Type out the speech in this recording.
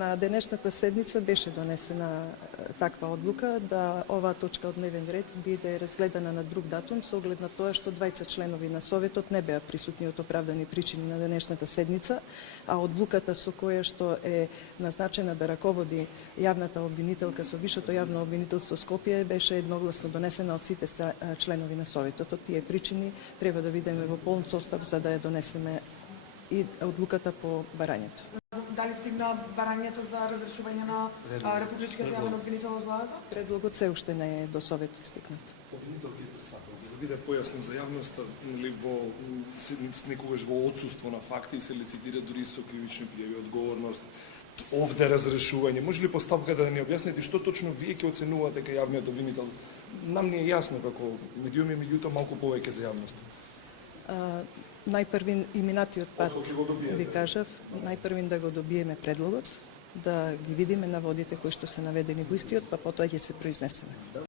На денешната седница беше донесена таква одлука да оваа точка од дневен ред биде разгледана на друг датум со оглед на тоа што двајца членови на Советот не беа присутни од оправдани причини на денешната седница, а одлуката со која што е назначена да раководи јавната обвинителка со Вишето јавно обвинителство Скопје беше едногласно донесена од сите членови на Советот. Од тие причини треба да бидеме во полн состав за да ја донесеме и одлуката по барањето. Дали стигна барањето за разрешување на Републичкиот јавен обвинител од владата? Предлогот се уште не е до Советот стигнат. Обвинителки председател, да биде појаснен за јавноста, некогаш во отсуство на факти се лицитира дури со кривични пријави одговорност. Овде разрешување, може ли поставката да ни објасните што точно вие ќе оценувате кај јавниот обвинител? Нам не е јасно како медиуми, меѓутоа малку повеќе за јавноста. Најпрвин и минатиот пат ви кажав, најпрвин да го добиеме предлогот, да ги видиме наводите кои што се наведени во истиот, па потоа ќе се произнесеме.